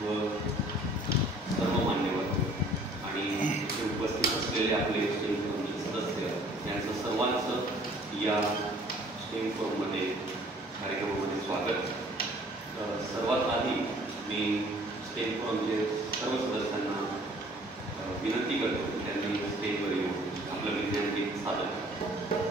व सर्व मान्यवर आणि इथे उपस्थित असलेले आपले स्टेम फोरमचे सदस्य यांचं सर्वांचं या स्टेम फोरममध्ये कार्यक्रमामध्ये स्वागत. सर्वात आधी मी स्टेम फोरमचे सर्व सदस्यांना विनंती करतो की त्यांनी स्टेजवर येऊन आपलं विज्ञान गीत सादर करावं.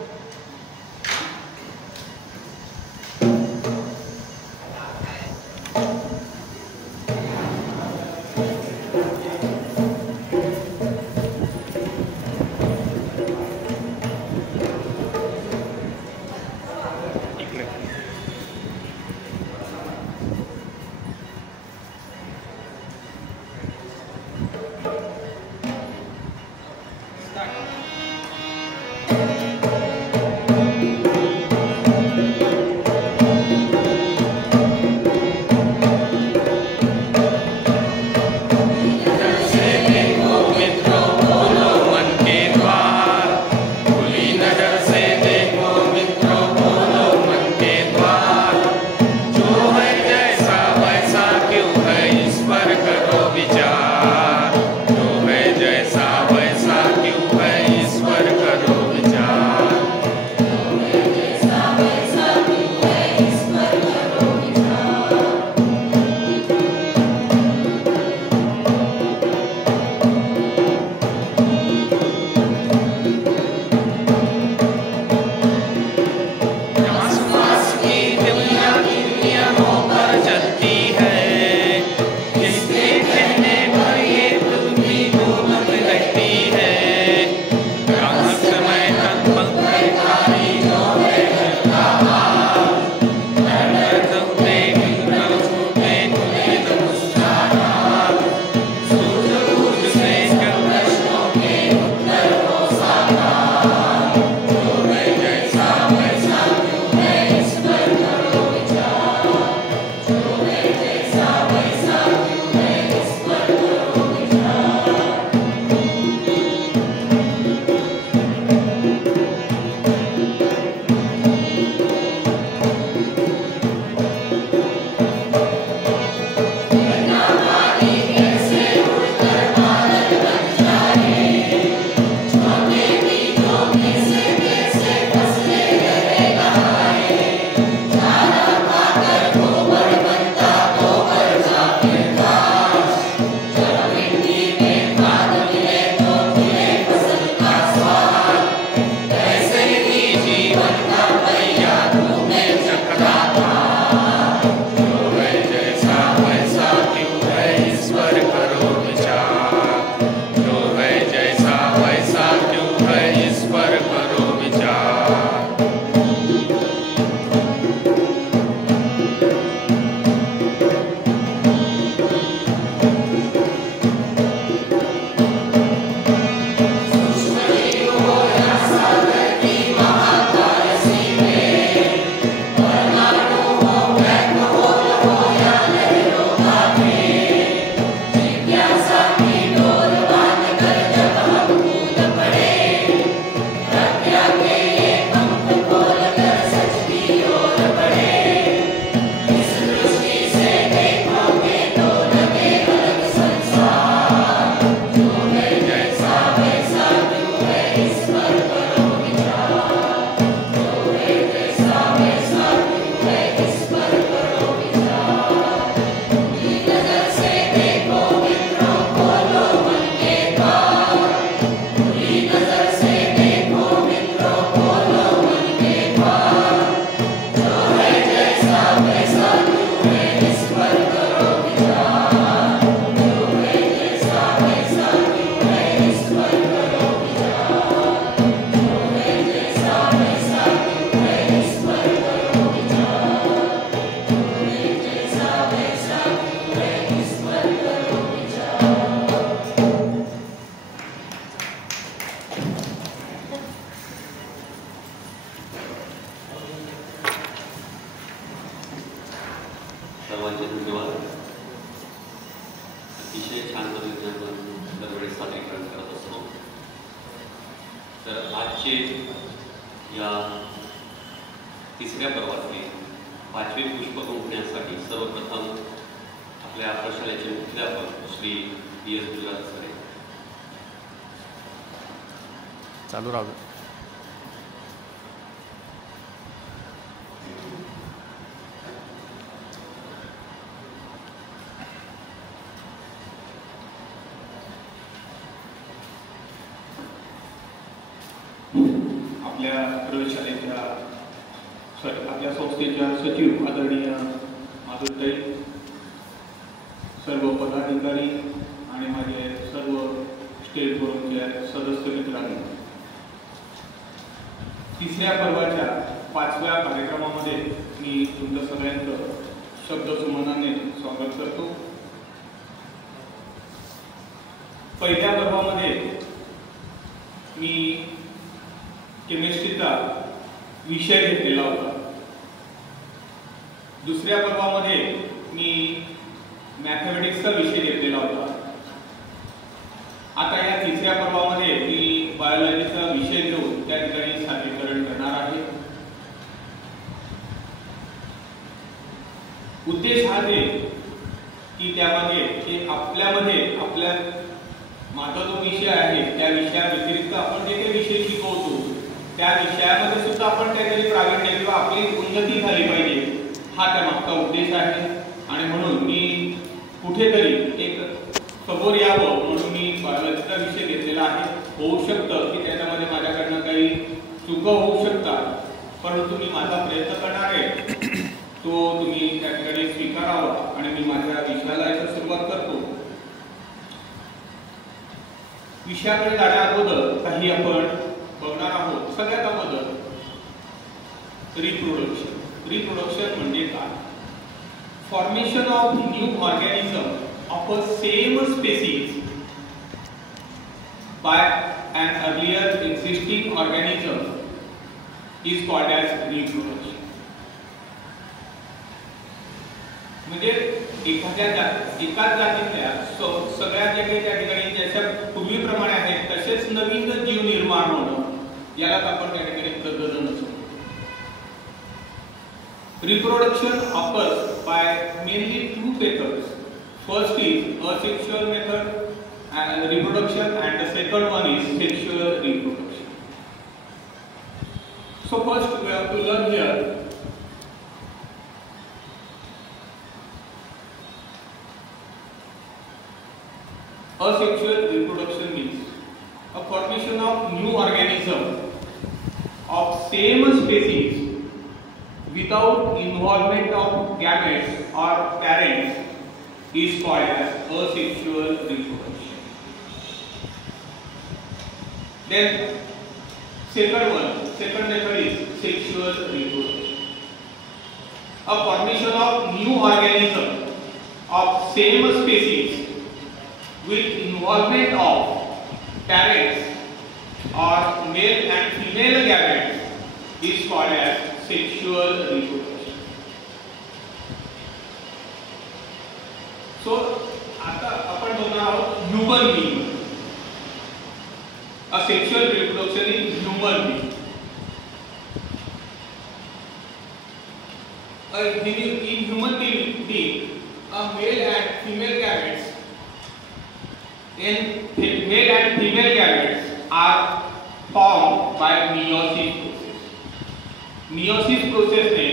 सर्वांचे धन्यवाद. अतिशय छान पद्धतीने आपण दरवेळेस सादरीकरण करत असतो. तर आजचे या तिसऱ्या पर्वातले 5वे पुष्प गुंफण्यासाठी सर्वप्रथम आपल्या प्रशालेचे मुख्याध्यापक श्री DS गुजरात सर चालू राहू. आपल्या प्रवेशालेच्या आपल्या संस्थेच्या सचिव आदरणीय माधुरताई, सर्व पदाधिकारी आणि माझे सर्व स्टेट फोरमचे सदस्य मित्रांनो, तिसऱ्या पर्वाच्या 5व्या कार्यक्रमामध्ये मी तुमच्या सगळ्यांचं शब्दसुमनाने स्वागत करतो. पहिल्या पर्वामध्ये मी केमिस्ट्रीचा विषय घेतलेला होता. दुसऱ्या पर्वामध्ये मी मॅथमॅटिक्सचा विषय घेतलेला होता. आता या तिसऱ्या पर्वामध्ये मी बायोलॉजीचा विषय घेऊन त्या ठिकाणी सादरीकरण करणार आहे. उद्देश हा आहे की त्यामध्ये आपल्या माझा जो विषय आहे त्या विषयाव्यतिरिक्त आपण जे काही विषय शिकवतो त्या विषयामध्ये सुद्धा आपण काहीतरी प्रावीण्य किंवा आपली उन्नती झाली पाहिजे, हा त्यामागचा उद्देश आहे. आणि म्हणून मी कुठेतरी एक समोर यावं म्हणून मी बायोलॉजीचा विषय घेतलेला आहे. होऊ शकतं की त्याच्यामध्ये माझ्याकडनं काही चुका होऊ शकतात, परंतु मी माझा प्रयत्न करणार आहे तो तुम्ही त्या ठिकाणी स्वीकारावा. आणि मी माझ्या विषयाला याची सुरुवात करतो. विषयाकडे जाण्या अगोदर काही आपण बघणार आहोत. सगळ्यात अगोदर रिप्रोडक्शन. रिप्रोडक्शन म्हणजे काय? Formation of new organism of a same species by an earlier existing organism is called as reproduction. म्हणजे एकाच जातीतल्या सगळ्या ज्या काही त्या ठिकाणी ज्याच्या पूर्वीप्रमाणे आहेत तसेच नवीन जीव निर्माण होणं, यालाच आपण त्या ठिकाणी प्रजनन असतो. Reproduction occurs by mainly two methods. First is asexual method and reproduction, and the second one is sexual reproduction. So first we have to learn here asexual reproduction means a formation of new organism of same species without involvement of gametes or parents is called as asexual reproduction. Then second method is sexual reproduction. A formation of new organism of same species with involvement of parents or male and female gametes is called as sexual reproduction. So आता आपण बघणार आहोत human being. A sexual reproduction in human being. In human being, a male and female gametes are formed by meiosis process. Meiosis process में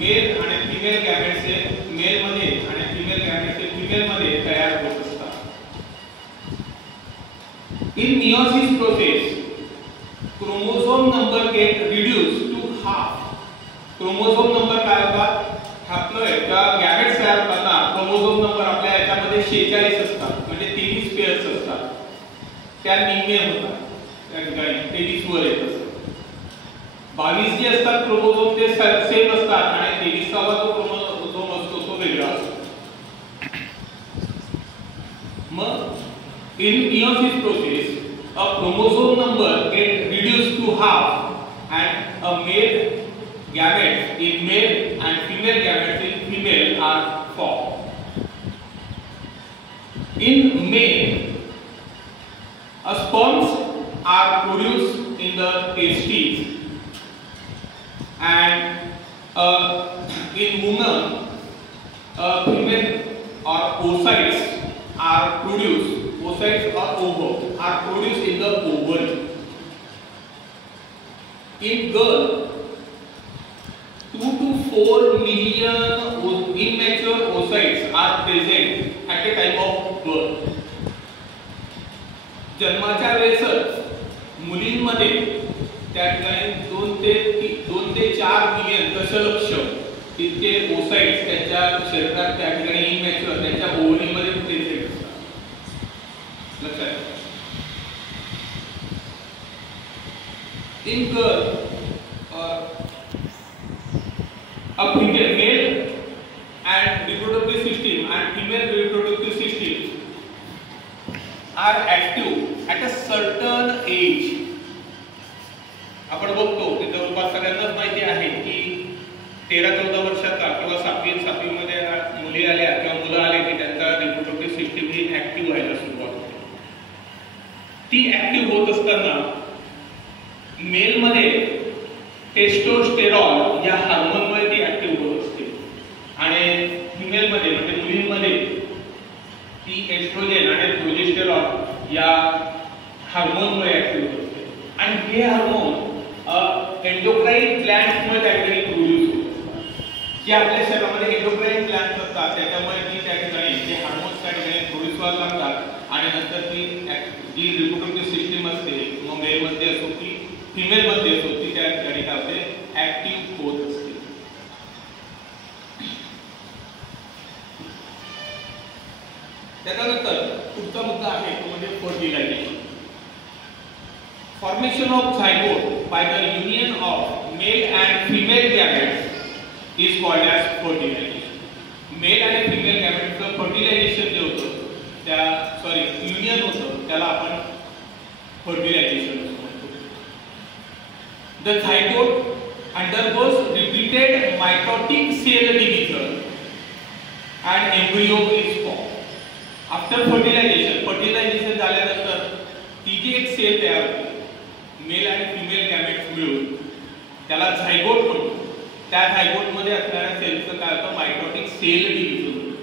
mail आणि female gametes हे mail मध्ये आणि female gametes हे फीमेल मध्ये तयार होत असतात. In meiosis process, chromosome number get reduced to half. Chromosome number काय होतात? हॅप्लॉइड किंवा गॅमेट्स तयार करताना क्रोमोसोम नंबर आपल्या याच्यामध्ये 46 असतात, म्हणजे 23 पेअर्स असतात. त्या निम्मे होतात, त्या ठिकाणी 23 वर येत असतात. 22 जे असतात क्रोमोसोम ते सेम असतात आणि 23वा जो क्रोमोसोम असतो तो वेगळा असतो. मग in meiosis process a chromosome number get reduced to half and a male gamete in male and female gametes in female are formed. In male, sperms are produced in the testes, and in woman, female or oocytes are produced. Oocytes or ovo are produced in the ovary. In girl, 2 to 4 million immature oocytes are present at the time of birth. जन्माच्या वेळेसच मुलींमध्ये त्या ठिकाणी 2 ते 4 million दशलक्ष इतके oocytes त्यांच्या शरीरात त्या ठिकाणी इमॅच्युअर त्यांच्या ओव्हरीमध्ये प्रेझेंट असतात. लक्षात in girl a female male and reproductive system and female reproductive system are active at a certain age. आपण बघतो की जवळपास सगळ्यांनाच माहिती आहे की 13-14 वर्षाचा किंवा 7वी मध्ये मुली आल्या किंवा मुलं आले की त्यांचा रिप्रोडक्टिव्ह सिस्टीम ही ऍक्टिव्ह व्हायला सुरुवात होते. ती ऍक्टिव्ह होत असताना मेल मध्ये टेस्टोस्टेरॉन या हार्मोनमुळे ती ऍक्टिव्ह होत असते आणि फिमेल मध्ये म्हणजे मुलींमध्ये ती एस्ट्रोजन आणि प्रोजेस्टेरॉन या हार्मोनमुळे ऍक्टिव्ह होत असते आणि हे हार्मोन एंडोक्राइन ग्लॅंड्समुळे त्या ठिकाणी प्रोड्यूस होतात. जे आपल्या शरीरामध्ये एंडोक्राइन ग्लॅंड्स असतात त्याच्यामुळे ती त्या ठिकाणी जे हार्मोन्स त्या ठिकाणी प्रोड्यूस व्हायला लागतात आणि नंतर ती जी रिप्रोडक्टिव्ह सिस्टीम असते मग मेल मध्ये असो की फिमेल मध्ये असो ती त्या ठिकाणी काय होते ऍक्टिव्ह होत असते. त्यानंतर पुढचा मुद्दा आहे तो म्हणजे fertilisation. Formation of zygote by the union of male and female gametes is called as fertilization. Male and female gametes चं fertilization जे होतं त्या युनियन होतं त्याला आपण fertilization असं म्हणतो. The zygote undergoes repeated mitotic cell division and embryo is formed. After fertilization झाल्यानंतर ती जी एक सेल तयार होते मेल आणि फिमेल गॅमेट्स मिळून त्याला झायगोट म्हणतो. त्या झायगोट मध्ये असणाऱ्या सेलचं काय होतं मायटोटिक सेल डिव्हिजन होतं.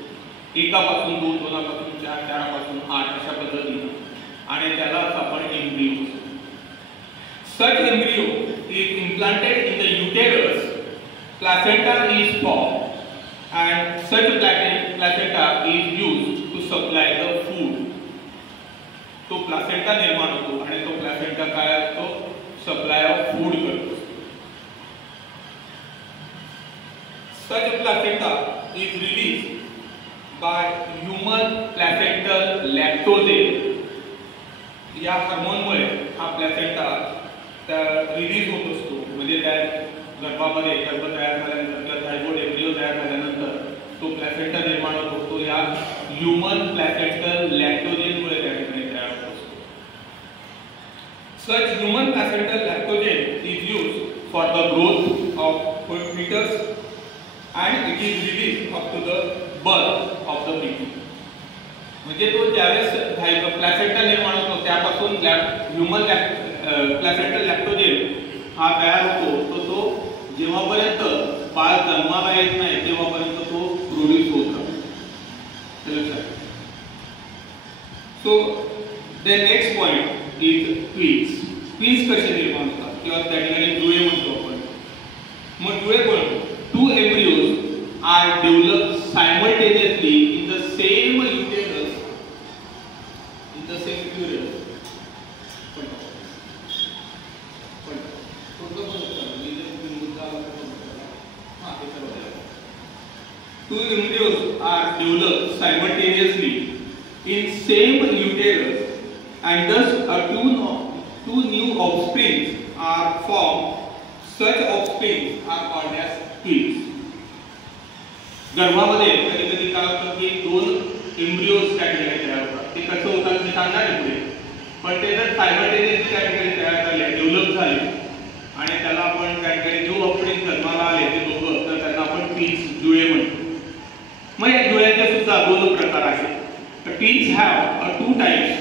एकापासून 2, 2 पासून 4, 4 पासून 8 अशा पद्धतीने आणि त्यालाच आपण एम्ब्रियो म्हणतो. Such embryo is implanted in the uterus. Placenta is formed and such placenta is used to supply the food. तो प्लासेंटा निर्माण होतो आणि तो प्लासेंटा काय असतो सप्लाय ऑफ फूड करतो. Such placenta is released by human placental lactose. या हार्मोनमुळे हा प्लासेंटा रिलीज होत असतो म्हणजे त्या गर्भामध्ये गर्भ तयार झाल्यानंतर झायगोट एम्ब्रियो तयार झाल्यानंतर तो प्लासेंटा निर्माण होतो. तो या ह्यूमन प्लासेंटल लॅक्टोजेनमुळे त्या ठिकाणी तयार होतो. Such human placental lactogen is used for the growth of fetus and it is released up to the birth of the baby. म्हणजे तो ज्यावेळेस प्लासेंटा निर्माण होतो त्यापासून ह्यूमन प्लासेंटल लॅक्टोजेन हा तयार होतो तो जेव्हापर्यंत बाळ जन्माला येत नाही तेव्हापर्यंत तो प्रोड्यूस होत राहतो. So the next point is twins. Twins कसे निर्माण होतात किंवा त्या ठिकाणी जुळे म्हणतो आपण. मग जुळे कोण 2 embryos are developed simultaneously in the same uterus. Two embryos are developed simultaneously in same uterus and thus two new offspring are formed. Such offspring are called as twins. गर्भामध्ये कधी-कधी काय होतं की 2 एम्ब्रियोज त्या ठिकाणी तयार होतात. ते कसं होतात मी सांगणार आहे पुढे. पण ते जर सायमल्टेनियसली त्या ठिकाणी तयार झाले डेव्हलप झाले आणि त्याला आपण त्या ठिकाणी न्यू ऑफस्प्रिंग जन्माला आले ते दोघं तर त्यांना आपण ट्विन्स जुळे म्हणतो. मग या जुळ्यांचे सुद्धा 2 प्रकार आहेत. तर twins have 2 types,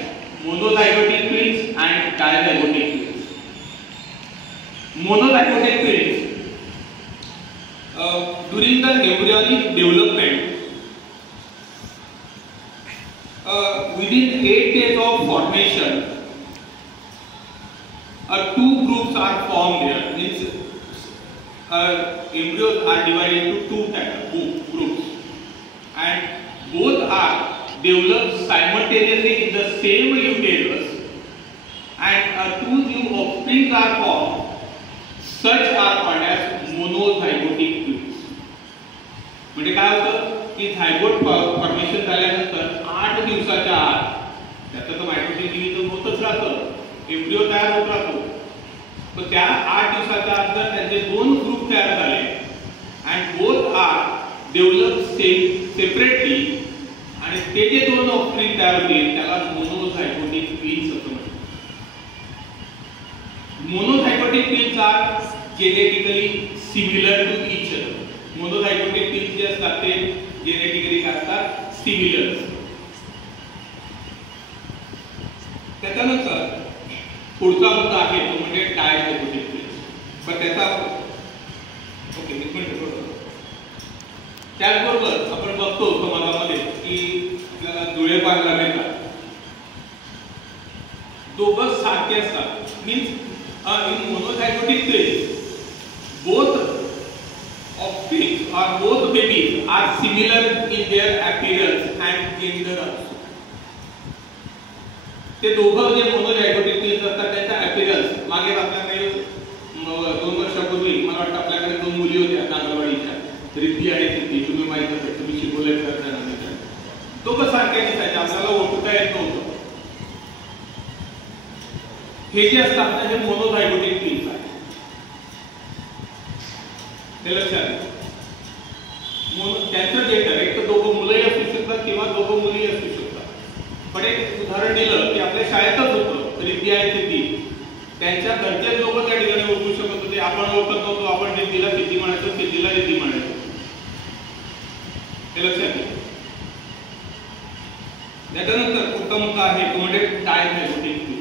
monozygotic twins and dizygotic twins. Monozygotic twins during the embryonic development within 8 days of formation, two groups are formed here. Means embryos are divided into two types of groups, and both are developed simultaneously in the same uterus, and two new offspring are formed. Such are called as monozygotic twins. म्हणजे काय होतं की zygote formation झाल्यानंतर 8 दिवसाच्या आत त्याचं तर mitosis division होतच राहतं, एम्ब्रियो तयार होत राहतो. तर त्या 8 दिवसाच्या आत जर त्यांचे 2 ग्रुप तयार झाले and both are develop separately, आणि ते जे 2 ऑफस्प्रिंग तयार होतील त्याला मोनोझायगोटिक ट्विन्स असं म्हणतात. Monozygotic twins are genetically similar to each other. Monozygotic twins जे असतात ते जेनेटिकली असतात सिमिलर. त्याच्यानंतर पुढचा मुद्दा आहे तो म्हणजे डायझायगोटिक ट्विन्स. पण त्याचा ओके एक मिनिट बरोबर. त्याचबरोबर आपण बघतो समाजामध्ये की आपल्याला जुळे पाहायला मिळतात, दोघं सारखे असतात. Means in monozygotic twins, both offspring or both babies are similar in their appearance and gender also. ते दोघं जे मोनोझायगोटिक ट्विन्स असतात त्यांचा अपीअरन्स मागे आपल्याकडे 2 वर्षापूर्वी मला वाटतं आपल्याकडे 2 मुली होत्या नागरवाडीच्या, रिद्धी आणि सिद्धी. तुम्ही माहिती असेल, तुम्ही शिकवलेत करताना दोघं सारखे दिसायचे, आपल्याला ओळखता येत नव्हतं. हे जे असतात ना हे मोनोझायगोटिक ट्विन्स आहेत, हे लक्षात घ्या. त्यांचं जेंडर एक तर दोघं मुलंही असू शकतात किंवा दोघं मुली असू शकतात. पण एक उदाहरण दिलं की आपल्या शाळेतच होतं, रिद्धी आणि सिद्धी, त्यांच्या घरचे लोक त्या ठिकाणी ओळखू शकत होते, आपण ओळखत नव्हतो. आपण रिद्धीला सिद्धी म्हणायचो, सिद्धीला रिद्धी म्हणायचो. हे लक्षात घ्या. त्याच्यानंतर पुढचा मुद्दा आहे तो म्हणजे डायझायगोटिक ट्विन्स.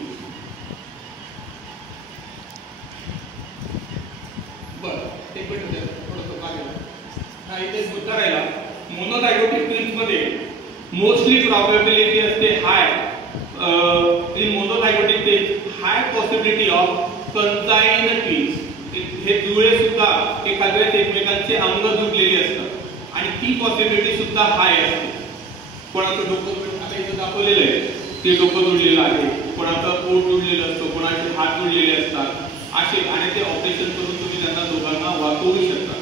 मोनोझायगोटिक ट्विन्स मध्ये मोस्टली प्रोबॅबिलिटी असते high. In monozygotic twins high possibility of conjoined twins. हे जुळे सुद्धा एखाद्या एकमेकांचे अंग जुळलेले असतात आणि ती पॉसिबिलिटी सुद्धा हाय असते. कोणाचं डोकं आता इथं दाखवलेलं आहे ते डोकं जुळलेलं आहे, कोणाचं पोट जुळलेलं असतं, कोणाचे हात जुळलेले असतात असे, आणि ते ऑपरेशन करून तुम्ही त्यांना दोघांना वाचवू शकता.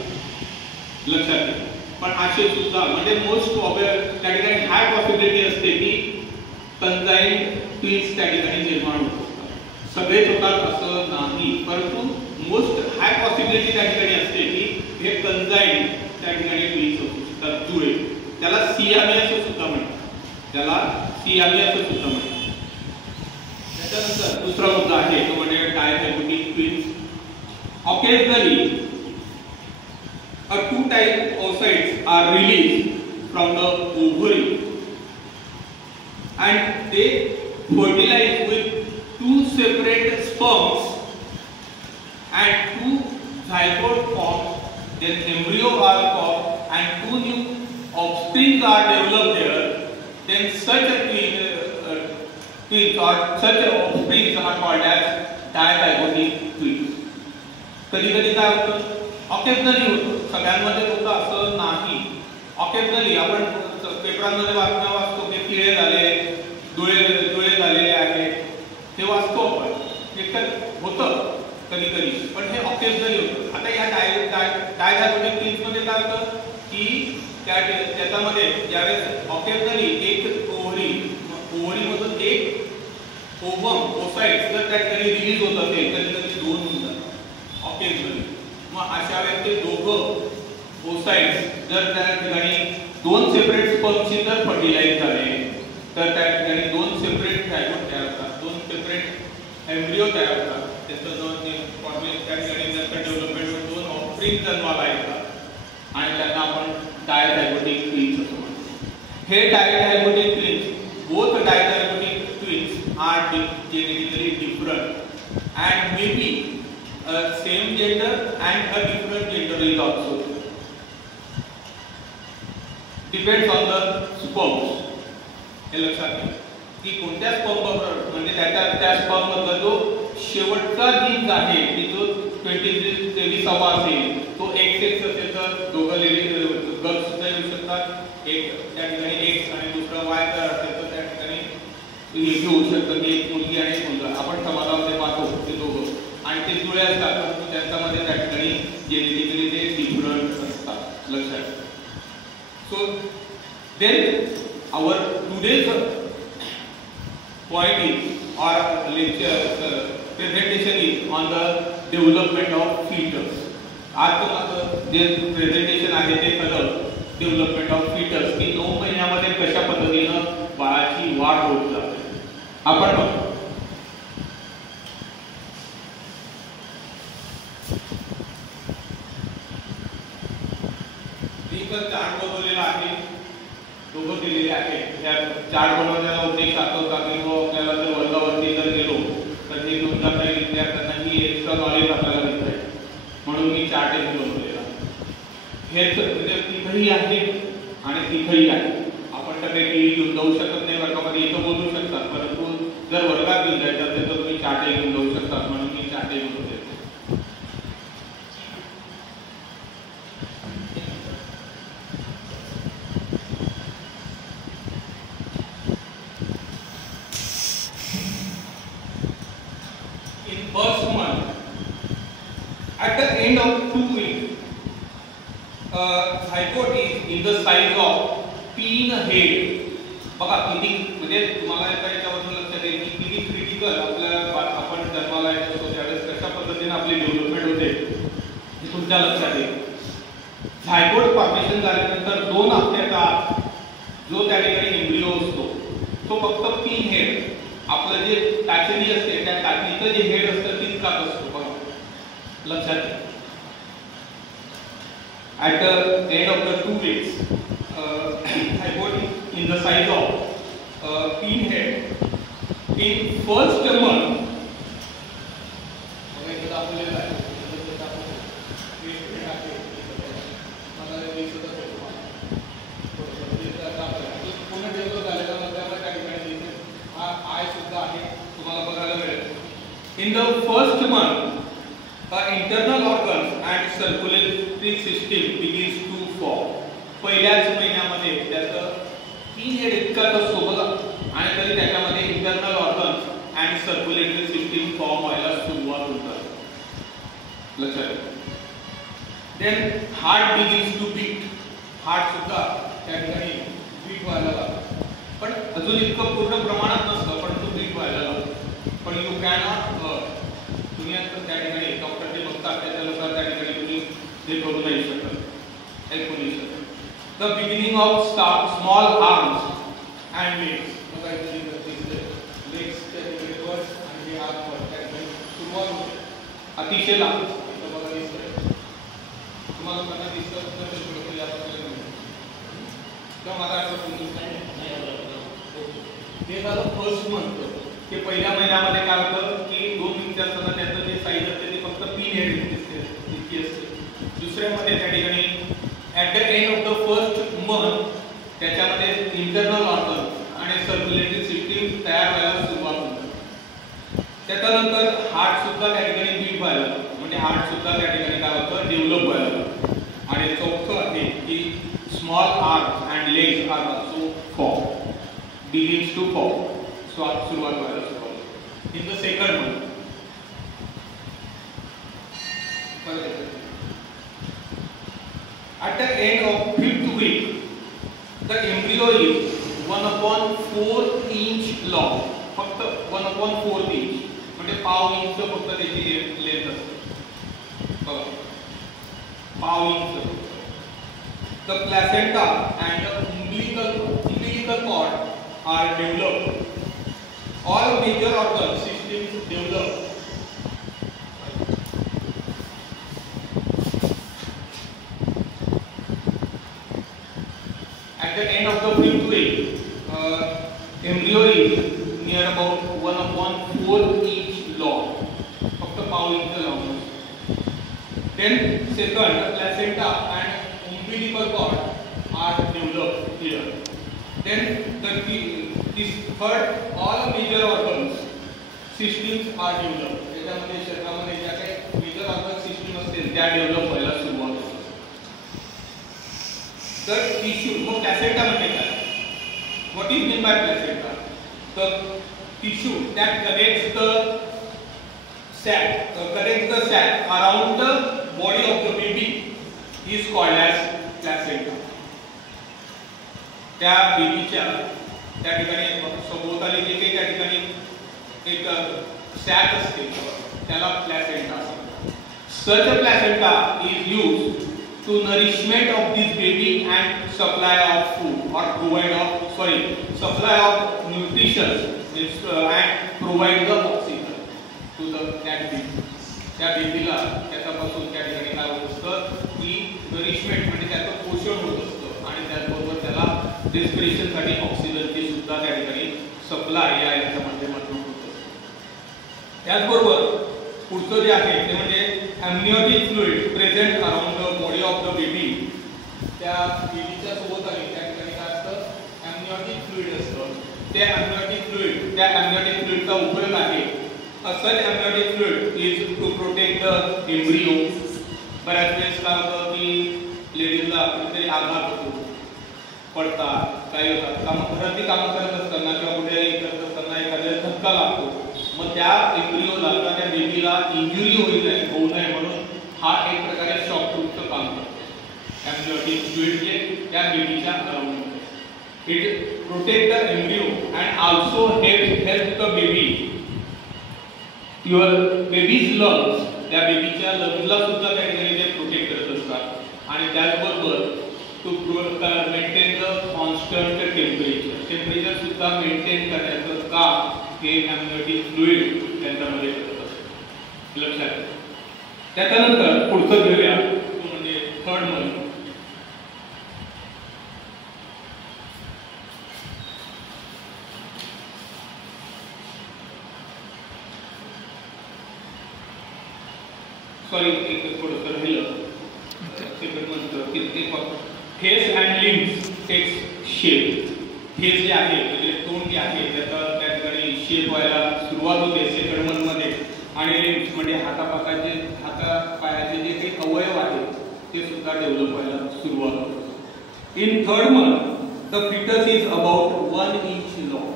लक्षात घ्या. पण असे सुद्धा म्हणजे मोस्ट प्रोबॅबल त्या ठिकाणी हाय पॉसिबिलिटी असते की कंजाइन ट्विन्स त्या ठिकाणी निर्माण होत असतात. सगळेच होतात असं नाही, परंतु मोस्ट हाय पॉसिबिलिटी त्या ठिकाणी असते की हे कंजाइन त्या ठिकाणी ट्विन्स होऊ शकतात, जुळे. त्याला सियामी असं सुद्धा म्हणतात, त्याला सियामी असं सुद्धा म्हणतात. त्याच्यानंतर दुसरा मुद्दा आहे तो म्हणजे dizygotic twins. Occasionally two type oocytes are released from the ovary and they fertilize with 2 separate sperms and 2 zygote forms, then embryo are formed and 2 new offspring are developed there. Then such a twins or such offspring are called as dizygotic twins. कधी कधी काय होतं, occasionally होतं, सगळ्यांमध्ये होतं असं नाही. Occasionally आपण पेपरांमध्ये बातम्या वाचतो की किडे झाले, डोळे झालेले आहेत, ते वाचतो आपण. हे तर होतं कधी कधी, पण हे ऑकेजनली होतं. आता या डायझायगोटिक ट्विन्समध्ये काय होतं की त्याच्यामध्ये ज्यावेळेस ऑकेजनली एक ओव्हरीमधून एक ओव्हम ओसाइट जर त्या ठिकाणी रिलीज होत असेल कधी कधी 2 होऊन जातात ऑकेजनली. मग अशा वेळेस ते दोघं ओसाइट्स जर त्या ठिकाणी 2 सेपरेट स्पर्मशी जर फर्टिलाइज झाले तर त्या ठिकाणी 2 सेपरेट झायगोट तयार होतात, 2 सेपरेट एम्ब्रियो तयार होतात. त्याचं फॉर्मेशन त्या ठिकाणी नंतर डेव्हलपमेंट 2 ऑफस्प्रिंग जन्माला येतात आणि त्यांना आपण डायझायगोटिक ट्विन्स असं म्हणतो. हे dizygotic twins, both dizygotic twins are genetically different and maybe same gender and a different gender is also depends on the sperms. हे लक्षात घ्या की कोणत्या स्पर्म म्हणजे त्या स्पर्म मधला जो शेवटचा जीन्स आहे की जो 23वा असेल तो XX असेल तर दोघं गर्ल्स सुद्धा येऊ शकतात, एक त्या ठिकाणी X आणि दुसरा Y जर असेल तर त्या ठिकाणी हे होऊ शकतं की एक मुलगी आणि एक मुलगा. आपण समाजामध्ये पाहतो ते दोघं आणि ते जुळे असतात परंतु त्यांच्यामध्ये त्या ठिकाणी जेनेटिकली ते डिफरंट असतात, लक्षात. So then our today's point is or lecture presentation is on the development of fetus. आज माझं जे प्रेझेंटेशन आहे ते झालं डेव्हलपमेंट ऑफ फीटस की 9 महिन्यामध्ये कशा पद्धतीनं बाळाची वाढ होत जाते. आपण बघू चार्ट बनवलेला आहे, दोघं केलेले आहे. त्या चार्ट बनवण्याचा उद्देश असा होता की आपल्याला जर वर्गावरती जर गेलो तर हे तुमच्या काही विद्यार्थ्यांना ही एक्स्ट्रा नॉलेज आपल्याला दिसतंय म्हणून मी चार्ट एक बनवलेला. हेच म्हणजे तिथंही आहे आणि तिथंही आहे. आपण तर काही टीव्ही घेऊन जाऊ शकत नाही वर्गामध्ये, इथं बोलू शकतात परंतु जर वर्गात घेऊन जायचं असेल तर तुम्ही चार्ट घेऊन जाऊ शकतात म्हणून मी चार्ट घेऊन देतो. First month, at the end of 2 weeks, zygote is in the size of pinhead. बघा किती म्हणजे तुम्हाला याच्यावरून लक्षात येईल की किती क्रिटिकल आपल्या आपण जन्माला येतो त्यावेळेस कशा पद्धतीने आपली डेव्हलपमेंट होते हे तुमच्या लक्षात येईल. झायगोट फॉर्मेशन झाल्यानंतर 2 हफ्त्याचा जो त्या ठिकाणी एम्ब्रिओ असतो तो फक्त पिनहेड आपलं जे टाचणी असते त्या टाचणीचं जे हेड असतं तितकाच असतो. बघा लक्षात घ्या. At the end of the 2 weeks zygote in the size of pinhead. In first month in the first month, the internal organs and circulatory system begins to form. पहिल्याच महिन्यामध्ये त्याचं पिनहेड इतकाच असतो बघा आणि तरी त्याच्यामध्ये internal organs and circulatory system form व्हायला सुरुवात होतात. लक्षात. Then heart begins to beat. Heart सुद्धा त्या ठिकाणी बीट व्हायला लागतं पण अजून इतकं पूर्ण प्रमाणात नसतं पण तो बीट व्हायला लागतो. पण यू कॅनॉट तुम्ही त्या ठिकाणी डॉक्टर जे बघतात त्याच्यानुसार त्या ठिकाणी तुम्ही हे करू नाही शकत, हेल्प करू शकत. The beginning of small arms and legs. बघा इथे लेग्स त्या ठिकाणी वर आणि हे आर्म वर त्या ठिकाणी सुरुवात होते. अतिशय लहान इथं बघा दिसतंय तुम्हाला मला दिसतं तर थोडं याबद्दल किंवा मला आठवत हे झालं फर्स्ट मंथ. की पहिल्या महिन्यामध्ये काय होतं की 2 weeks असताना त्याचं जे साईज असते ते फक्त पिनहेड इतकी असते. दुसऱ्यामध्ये त्या ठिकाणी at the end of the first month त्याच्यामध्ये इंटरनल ऑर्गन आणि सर्क्युलेटरी सिस्टीम तयार व्हायला सुरुवात होते. त्याच्यानंतर हार्ट सुद्धा त्या ठिकाणी बीट व्हायला म्हणजे हार्ट सुद्धा त्या ठिकाणी काय होतं डेव्हलप व्हायला. आणि चौथं आहे की small arms and legs are also form begins to form. सुरुवात व्हायला सुरुवात. In the second month at the end of 5th week the embryo is 1/4 inch long. फक्त 1/4 inch म्हणजे पाव इंच फक्त त्याची लेंथ असते. बघा पाव inch. The placenta and the umbilical cord are developed. All major organ systems develop. At the end of the 5th week, embryo is near about 1/4 inch long. फक्त पाव inch long. Then second, placenta and umbilical cord are developed here. Then the This third, all major organs systems are developed. त्याच्यामध्ये शरीरामध्ये ज्या काही major organ system असतील त्या develop व्हायला सुरुवात होते. तर टिश्यू, मग प्लॅसेंटा म्हणजे काय? What is meant by placenta? The tissue that connects the sac around the body of the baby is called as placenta. त्या बेबीच्या त्या ठिकाणी सभोवताली जे काही त्या ठिकाणी एक सॅक असते त्याला प्लॅसेंटा असते. Such a placenta is used to nourishment of this baby and supply of food or supply of nutrition and provide the oxygen to that baby. त्या बेबीला त्याच्यापासून त्या ठिकाणी काय होत असतं की नरिशमेंट म्हणजे त्याचं पोषण होत असतं आणि त्याचबरोबर त्याला रेस्पिरेशनसाठी ऑक्सिजनची सुद्धा त्या ठिकाणी सप्लाय या याच्या माध्यमातून होत असतं. त्याचबरोबर पुढचं जे आहे ते म्हणजे amniotic fluid present around the body of the baby. त्या बेबीच्या सोबत आहे त्या ठिकाणी काय असतं amniotic fluid असतं. ते amniotic fluid चा उपयोग आहे. Such amniotic fluid is to protect the embryo. बऱ्याच वेळेस काय होतं की लेडीजला कुठेतरी आघात होतो, पडतात, काही होतात, घरातली कामं करत असताना किंवा कुठे करत असताना एखाद्या धक्का लागतो, मग त्या एम्ब्रियोला किंवा त्या बेबीला इंजुरी होऊ नये म्हणून हा एक प्रकारे शॉक प्रूफचं काम करतो. amniotic fluid जे त्या बेबीच्या around it protect the embryo and also help the baby. Your baby's lungs, त्या बेबीच्या लंग्सला सुद्धा त्या ठिकाणी ते प्रोटेक्ट करत असतात आणि त्याचबरोबर to maintain the constant temperature सुद्धा मेंटेन करण्याचं काम हे amniotic fluid त्यांच्यामध्ये करत असतं. लक्षात. त्याच्यानंतर पुढचं घेऊया तो म्हणजे थर्ड मन. सॉरी एक थोडंसं राहिलं सेकंड म्हणतो की ते face and limbs takes shape. Face जे आहे म्हणजे तोंड जे आहे त्याचा त्या ठिकाणी शेप व्हायला सुरुवात होते सेकंड मन मध्ये आणि लिम्स म्हणजे हातापायाचे जे काही अवयव आहेत ते सुद्धा डेव्हलप व्हायला सुरुवात होते. In third month the foetus is about 1 inch long.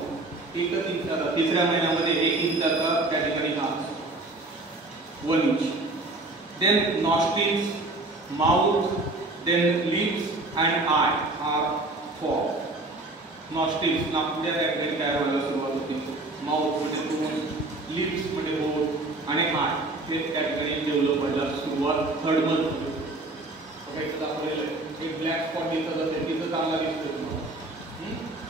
1 इंचाचा तिसऱ्या महिन्यामध्ये 1 इंचाचा त्या ठिकाणी हा 1 inch. Then nostrils, mouth, then lips and eye are formed. Nostrils नाकाच्या त्या ठिकाणी तयार व्हायला सुरुवात होते. माउथ म्हणजे तोंड, लिप्स म्हणजे होठ आणि आय हे त्या ठिकाणी डेव्हलप व्हायला सुरुवात थर्ड मंथ होते. बघा इथं दाखवलेलं आहे एक ब्लॅक स्पॉट इथं असेल तिथं चांगला दिसतो तुम्हाला.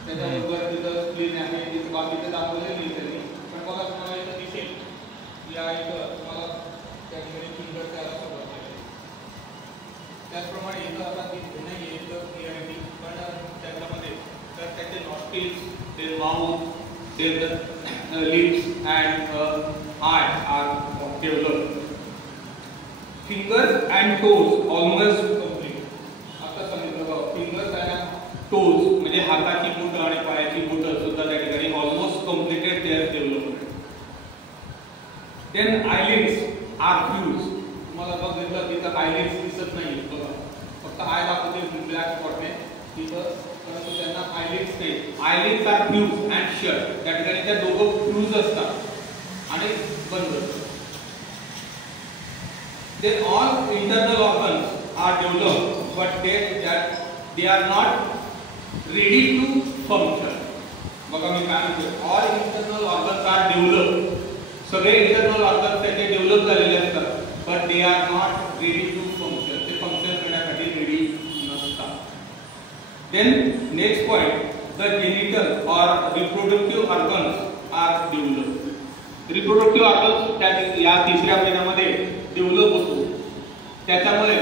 त्याच्याबरोबर तिथं स्क्रीन आहे तिथं बाकीचं दाखवलेलं नाही त्यांनी पण बघा तुम्हाला इथं दिसेल या इथं तुम्हाला त्या ठिकाणी फिंगर त्याला सुरुवात झाली. त्याचप्रमाणे इथं आता दिसत नाही इथं क्लिअरिटी पण त्याच्यामध्ये तर त्याचे nostrils, then mouth, then lips and eye are developed. Fingers and toes almost complete. आता सांगितलं बघा फिंगर्स अँड टोज म्हणजे हाताची बोटं आणि पायाची बोटं सुद्धा त्या ठिकाणी almost completed their development. Then eyelids are fuse. तुम्हाला बघितलं तिथं आयलिड्स दिसत नाही बघा फक्त आय दाखवते ब्लॅक स्पॉटने तिथं परंतु त्यांना eyelids are fuse and shut. त्या ठिकाणी त्या दोघं फ्यूज असतात आणि बंद असतात. Then all internal organs are developed but they are not ready to function. बघा मी काय म्हणतो all internal organs are developed. सगळे इंटरनल ऑर्गन्स त्याचे डेव्हलप झालेले असतात but they are not ready to function. ते फंक्शन करण्यासाठी रेडी नसतात. Then next point the genital or reproductive organs are developed. Reproductive organs त्या या तिसऱ्या महिन्यामध्ये डेव्हलप होतो. त्याच्यामुळे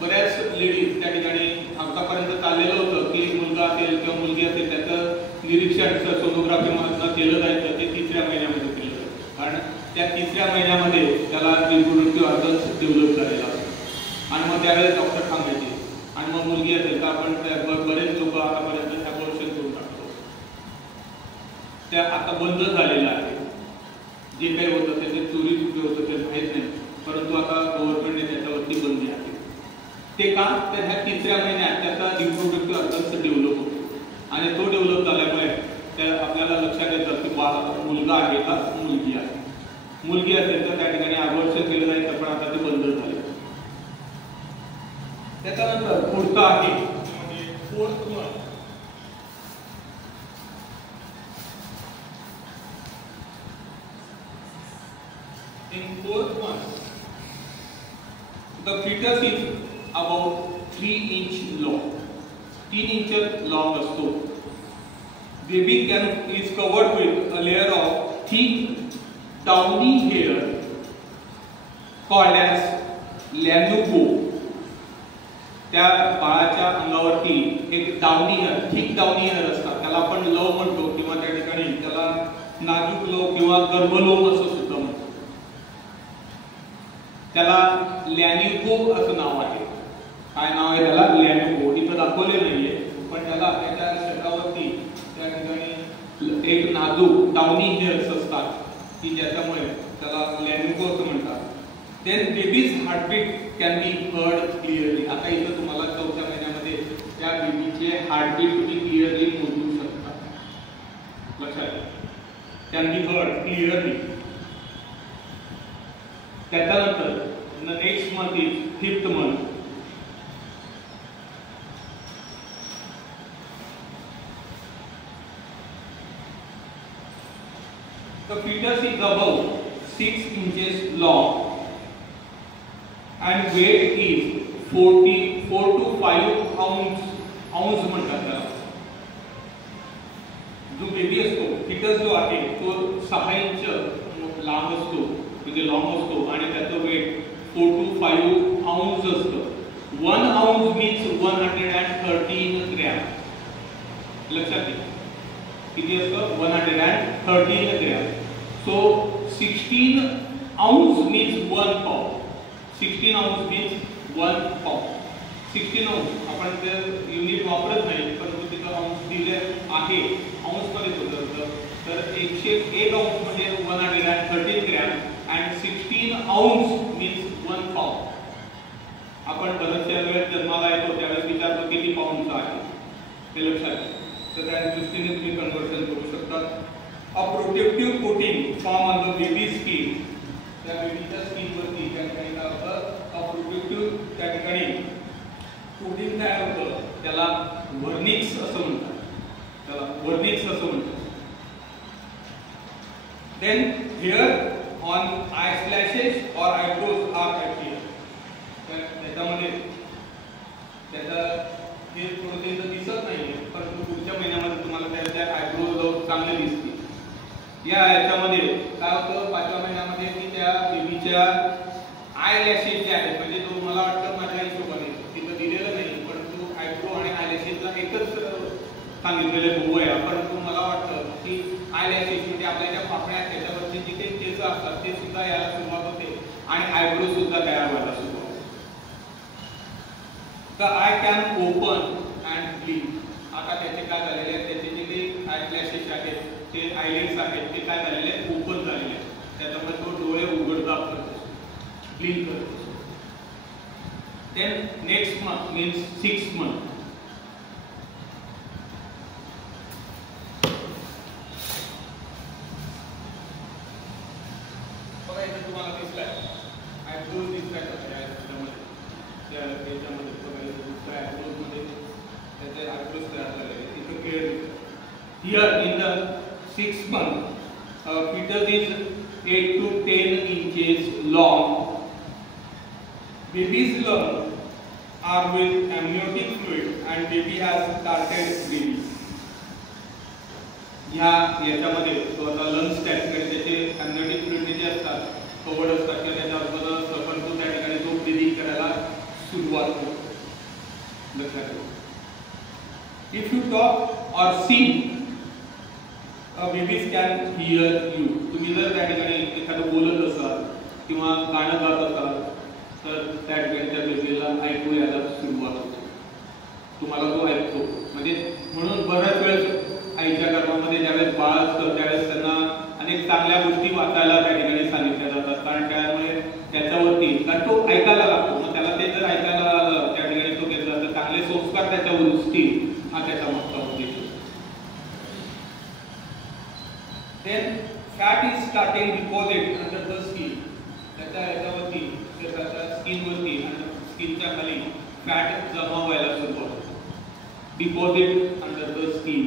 बऱ्याच लेडीज त्या ठिकाणी आतापर्यंत चाललेलं होतं की मुलगा असेल किंवा मुलगी असेल त्याचं निरीक्षण सोनोग्राफी मधनं केलं जायचं ते तिसऱ्या महिन्यामध्ये केलं जातं कारण त्या तिसऱ्या महिन्यामध्ये त्याला रिप्रोडक्टिव्ह ऑर्गन्स डेव्हलप झालेला असतो आणि मग त्यावेळेस डॉक्टर सांगायचे. आणि मग मुलगी असेल तर आपण बरेच लोक आतापर्यंत ॲबॉर्शन करून टाकतो. त्या आता बंद झालेल्या आहेत. जे काही होतं त्याचे चोरी चुकी होतं ते माहीत नाही, परंतु आता गव्हर्नमेंटने त्याच्यावरती बंदी आहे. ते का तर ह्या 3ऱ्या महिन्यात त्याचा रिप्रोडक्टिव्ह ऑर्गन्स डेव्हलप होतो आणि तो डेव्हलप झाल्यामुळे त्या आपल्याला लक्षात येतं की मुलगा आहे का मुलगी आहे. मुलगी असेल तर त्या ठिकाणी अबॉर्शन केलं जायचं, पण आता ते बंद झाले. त्याच्यानंतर पुढचा आहे म्हणजे 4th month. In 4th month, the fetus is about 3 inch long. 3 inches long असतो. Baby is covered with a layer of thick downy hair called as lanugo. त्या बाळाच्या अंगावरती एक downy hair, thick downy hair असतात. त्याला आपण लव म्हणतो किंवा त्या ठिकाणी त्याला नाजूक लव किंवा गर्भलोम असं सुद्धा म्हणतो. त्याला लॅन्युगो असं नाव आहे. काय नाव आहे त्याला? लॅन्युगो. इथं दाखवले नाहीये, पण त्याला त्याच्या शरीरावरती त्या ठिकाणी एक नाजूक डाउनी हेअर्स असतात की ज्याच्यामुळे त्याला लॅन्युगो असं म्हणतात. Then baby's heartbeat can be heard clearly. आता इथं तुम्हाला 4थ्या महिन्यामध्ये त्या बेबीचे हार्टबीट तुम्ही क्लिअरली मोजू शकता. लक्षात can be heard clearly. त्याच्यानंतर the next month is 5th month. The fetus is about 6 inches long and weight is 4 to 5 ounce म्हणतात त्याला. जो बेबी असतो, फिटस जो आहे तो 6 इंच लांब असतो, म्हणजे लॉंग असतो आणि त्याचं वेट 4 to 5 ounce असतं. 1 ounce means 113 ग्रॅम. लक्षात घ्या किती असतं? 113 gram. So 16 ounce means 1 pound. 16 ounce means 1 pound. 16 ounce आपण ते युनिट वापरत नाही, परंतु तिथं ounce दिले आहे. ounce मध्ये होतं तर 101 ounce म्हणजे 113 gram and 16 ounce means 1 pound. आपण बऱ्याचशा वेळेस जन्माला येतो त्यावेळेस विचारतो किती पाऊंडचा आहे, ते लक्षात घ्या. तर त्या दृष्टीने तुम्ही कन्वर्शन करू शकता. A protective coating form on the baby's skin. त्या बेबीच्या स्किन वरती त्या ठिकाणी काय होतं? A protective त्या ठिकाणी कोटिंग तयार होतं. त्याला व्हर्निक्स असं म्हणतात. त्याला व्हर्निक्स असं म्हणतात. Then here on eyelashes or eyebrows are appear. त्याच्यामध्ये त्याचा हे प्रोटीन तर दिसत नाहीये, परंतु पुढच्या महिन्यामध्ये तुम्हाला त्याच्या आयब्रोज चांगले दिसतील. या याच्यामध्ये काय होतं? 5व्या महिन्यामध्ये की त्या बेबीच्या आय लॅशेस जे आहेत, म्हणजे तो मला वाटतं माझ्या हिशोबाने तिथं दिलेलं नाही, परंतु आयब्रो आणि आय लॅशेसला एकच सांगितलेले बहु आहे. परंतु मला वाटतं की आय लॅशेस म्हणजे आपल्या ज्या पापण्या त्याच्यावरची जी काही केस असतात ते सुद्धा यायला सुरुवात होते आणि आयब्रो सुद्धा तयार व्हायला सुरुवात होते. The eye can open and blink. आता त्याचे काय झालेले आहेत? त्याचे जे काही आय लॅशेस आहेत, ते आयलेट्स आहेत, ते काय झालेले आहेत? ओपन झालेले आहेत. त्याच्यामुळे तो डोळे उघडदाब करतो, ब्लिंक करतो. Then next month means 6th month. बघा इथे तुम्हाला दिसलाय आयब्रोज दिसताय त्याच्यामध्ये बघा इथे दिसताय आयब्रोज मध्ये त्याचे आयब्रोज तयार झालेले इथे क्लिअर दिसतात. Here in the 6th month, fetus is 8 to 10 inches long. Baby's lungs are with amniotic fluid and baby has started breathing. याच्यामध्ये तो आता लंग्स त्या ठिकाणी त्याचे amniotic fluid जे असतात कव्हर्ड असतात किंवा त्याच्या आजूबाजूला सरपंच त्या ठिकाणी तो ब्रीदिंग करायला सुरुवात होतो. लक्षात ठेवा. If you talk or sing, babies can hear you. तुम्ही जर त्या ठिकाणी एखादं बोलत असाल किंवा गाणं गात असाल तर त्या ठिकाणी त्या बेबीला ऐकू यायला सुरुवात होते. तुम्हाला तो ऐकतो. म्हणजे म्हणून बऱ्याच वेळेस आईच्या गर्भामध्ये ज्यावेळेस बाळ असतं त्यावेळेस त्यांना अनेक चांगल्या गोष्टी वाचायला त्या ठिकाणी सांगितल्या जातात, कारण त्यामुळे त्याच्यावरती तो ऐकायला लागतो. मग त्याला ते जर ऐकायला त्या ठिकाणी तो घेतला तर चांगले संस्कार त्याच्यावर रुजतील, हा त्याचा मोठा उद्देश असतो. Then fat is starting deposit under the skin. त्याच्या याच्यावरती त्याच्या स्किनवरती आणि स्किनच्या खाली फॅट जमा व्हायला सुरुवात होते. Deposit under the skin.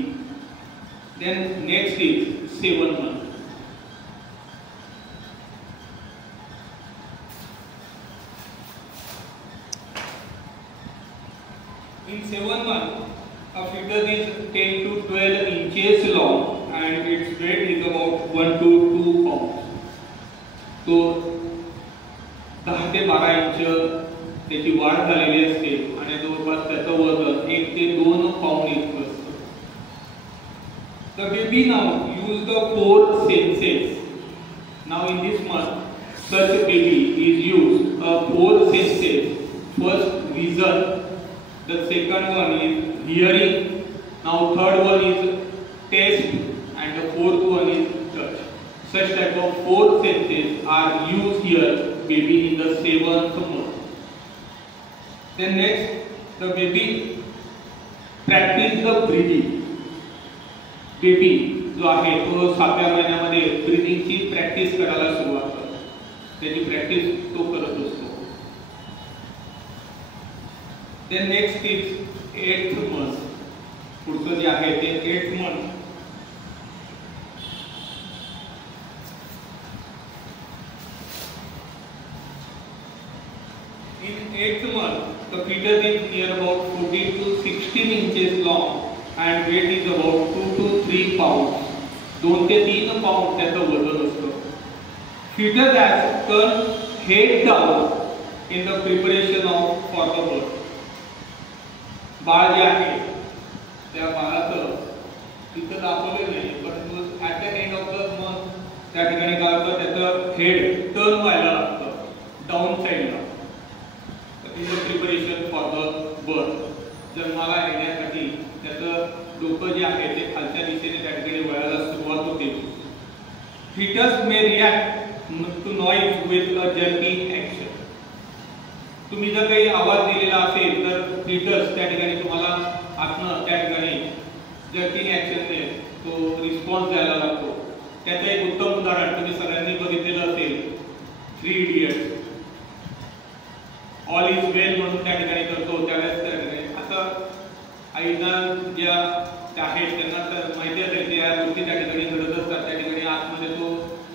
Then next is 7 months. In 7 months, a fetus is 10 to 12 inches long and its weight is about 1 to 2 pounds. तो 10 ते 12 इंच त्याची वाढ झालेली असते आणि जवळपास त्याचं वजन 1 ते 2 पाउंड इतकं असतं. The baby now use the 4 senses. Now in this month, such baby is used 4 senses. First, vision. The second one is hearing. Now third one is taste and the fourth one is touch. Such type of 4 senses are used here baby in the 7th month. Then next, the baby practice the breathing. Baby जो आहे तो 7व्या महिन्यामध्ये ब्रीदिंगची practice करायला सुरुवात करतो. त्याची practice तो करत असतो. Then next is 8th month. पुढचं जे आहे ते 8th month. In 8th month, the fetus is near about 14 to 16 inches long and weight is about 2 to 3 pounds. 2 ते 3 पाउंड त्याचं वजन असतं. Fetus has turned head down in the preparation of for the birth. बाळ जे आहे त्या बाळाचं तिथं दाखवले नाही, परंतु at the end of the month त्या ठिकाणी काय होतं, त्याचं हेड टर्न व्हायला लागतं डाऊन साईडला. In the preparation for the birth, जन्माला येण्यासाठी त्याचं डोकं जे आहे ते खालच्या दिशेने त्या ठिकाणी वळायला सुरुवात होते. Foetus may react to noise with a jerking action. तुम्ही जर काही आवाज दिलेला असेल तर फिटस त्या ठिकाणी तुम्हाला आतनं त्या ठिकाणी जर्किंग ॲक्शनने तो रिस्पॉन्स द्यायला लागतो. त्याचं एक उत्तम उदाहरण तुम्ही सगळ्यांनी बघितलेलं असेल, 3 इडियट्स. ऑल इज वेल म्हणून त्या ठिकाणी करतो त्यावेळेस त्या ठिकाणी असं आईना ज्या आहेत त्यांना तर माहिती असेल की या गोष्टी त्या ठिकाणी घडत असतात. त्या ठिकाणी आतमध्ये तो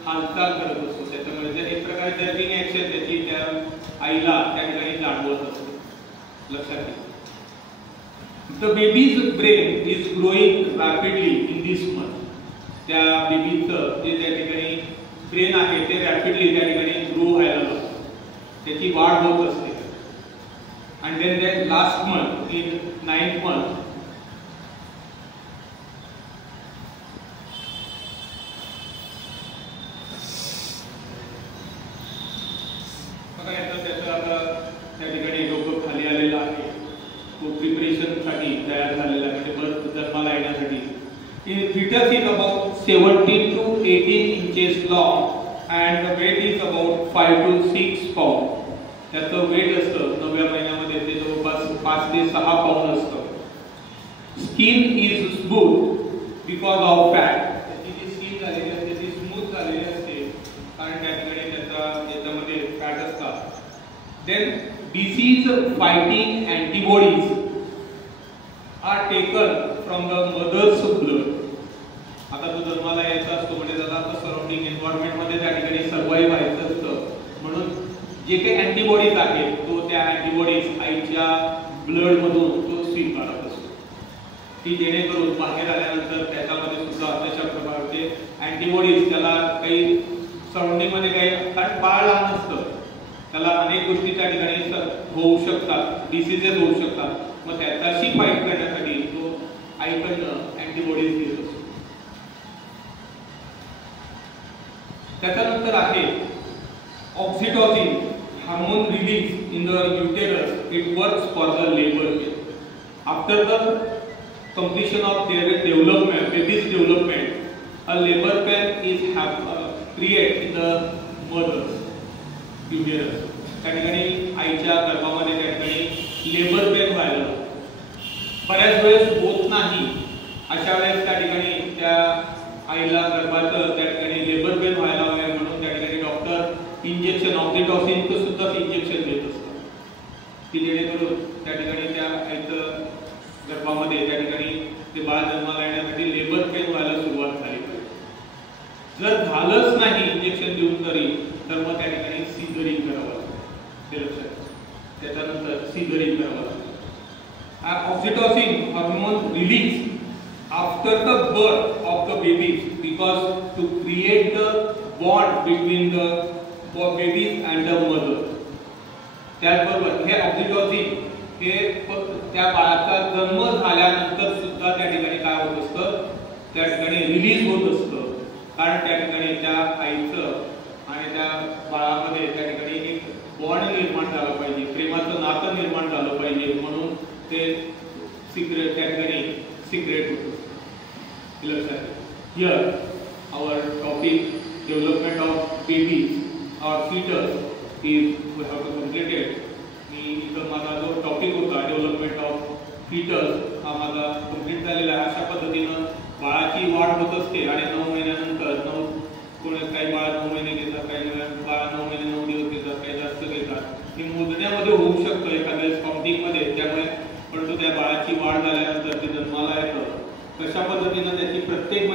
हालचाल करत असतो. त्याच्यामुळे जर एक प्रकारे जर्किंग ॲक्शन त्याची त्या आईला त्या ठिकाणी जाणवत असते. लक्षात घ्या. The baby's brain is growing rapidly in this month. त्या बेबीचं जे त्या ठिकाणी ब्रेन आहे ते रॅपिडली त्या ठिकाणी ग्रो व्हायला लागतं, त्याची वाढ होत असते. And then the last month in 9th month, बघा याचं त्याचं आता त्या ठिकाणी डोकं खाली आलेलं आहे. तो प्रिपरेशन साठी तयार झालेला आहे, म्हणजे जन्माला येण्यासाठी. Fetus is about 17 to 18 inches long and the weight is about 5 to 6 pounds. त्याचं वेट असतं 9व्या महिन्यामध्ये ते जवळपास 5 ते 6 पाउंड असतं. Skin is smooth because of fat. त्याची जी स्किन झालेली असते ती स्मूथ झालेली असते कारण त्या ठिकाणी त्याच्यामध्ये फॅट असतात. Then disease fighting antibodies are taken from the mother's blood. आता तो जन्माला यायचा असतो म्हणजे त्याला आता सराउंडिंग एन्व्हायरमेंट मध्ये त्या ठिकाणी सर्वाइव्ह व्हायचं असतं, म्हणून जे काही अँटीबॉडीज आहेत तो त्या अँटीबॉडीज आईच्या ब्लड मधून तो स्वीकारत असतो. ती जेणेकरून बाहेर आल्यानंतर त्याच्यामध्ये सुद्धा अशा प्रकारचे अँटीबॉडीज त्याला काही सराउंडिंग मध्ये काही, कारण बाळ लहान असतं त्याला अनेक गोष्टी त्या ठिकाणी होऊ शकतात, डिसीजेस होऊ शकतात. मग त्याच्याशी फाईट करण्यासाठी तो आईकडनं अँटीबॉडीज घेत असतो. त्याच्यानंतर आहे oxytocin hormone release in the uterus. It works for the labor pain. After the completion of their development, baby's development, a labor pain is create in the mother's uterus. त्या ठिकाणी आईच्या गर्भामध्ये त्या ठिकाणी लेबर पेन व्हायला बऱ्याच वेळेस होत नाही. अशा वेळेस त्या ठिकाणी त्या आईला गर्भाचं त्या ठिकाणी लेबर पेन व्हायला वगैरे म्हणून त्या ठिकाणी डॉक्टर इंजेक्शन ऑक्सिटॉसिनचं सुद्धा इंजेक्शन देत असतात की जेणेकरून त्या ठिकाणी त्या आईचं गर्भामध्ये त्या ठिकाणी ते बाळ जन्माला येण्यासाठी लेबर पेन व्हायला सुरुवात झाली पाहिजे. जर झालंच नाही इंजेक्शन देऊन तरी तर मग त्या ठिकाणी सीझरिंग करावं लागतं. ते लक्षात त्याच्यानंतर सीझरिंग करावं लागतं. Oxytocin hormone release after the birth of the babies because to create the bond between the babies and the mother. त्याचबरोबर हे ऑक्सिटॉसिन हे त्या बाळाचा जन्म झाल्यानंतर सुद्धा त्या ठिकाणी काय होत असतं, त्या ठिकाणी रिलीज होत असतं. कारण त्या ठिकाणी त्या आईचं आणि त्या बाळामध्ये त्या ठिकाणी एक बॉन्ड निर्माण झाला पाहिजे, प्रेमाचं नातं निर्माण झालं पाहिजे, म्हणून ते सिक्रेट त्या ठिकाणी सिक्रेट होतं. लक्षात here our topic development of babies or foetus is we have to completed. मी इथं माझा जो टॉपिक होता डेव्हलपमेंट ऑफ फीटस हा माझा कंप्लीट झालेला आहे. अशा पद्धतीनं बाळाची वाढ होत असते आणि 9 महिन्यानंतर काही बाळा 9 महिने घेतात, काही बाळा 9 महिने 9 दिवस घेतात, काही जास्त घेतात. हे मोजण्यामध्ये होऊ शकतं एखाद्या काउंटिंगमध्ये. त्यामुळे परंतु त्या बाळाची वाढ झाल्यानंतर ते जन्माला येतं कशा पद्धतीनं त्याची प्रत्येक